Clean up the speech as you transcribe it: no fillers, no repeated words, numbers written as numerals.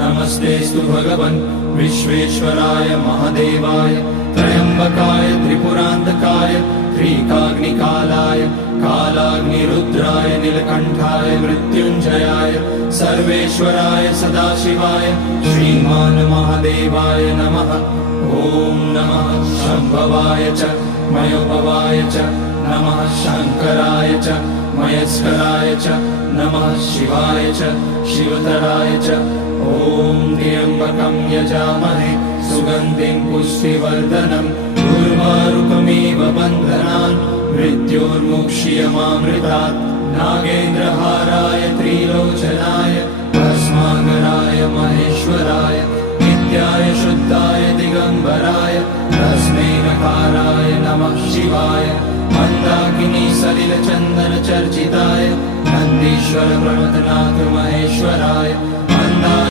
नमस्तेस्तु भगवन् विश्वेश्वराय महादेवाय त्र्यम्बकाय त्रिपुरान्तकाय त्रिकाग्निकालाय कालाग्निरुद्राय नीलकण्ठाय मृत्युञ्जयाय सर्वेश्वराय सदाशिवाय श्रीमान् महादेवाय नमः। ॐ नमः शम्भवाय च मयोभवाय च नमः शङ्कराय च मयस्कराय च नमः शिवाय च शिवतराय च। ॐ त्र्यम्बकं यजामहे सुगन्धिं पुष्टिवर्धनम् उर्वारुकमिव बन्धनान् मृत्योर्मुक्ष्यमामृतात्। नागेन्द्रहाराय त्रिलोचनाय भस्माकराय महेश्वराय नित्याय शुद्धाय दिगम्बराय तस्मै नकाराय नमः शिवाय। मन्दाकिनी सलिलचन्दन चर्चिताय नन्दीश्वर प्रणतनाथ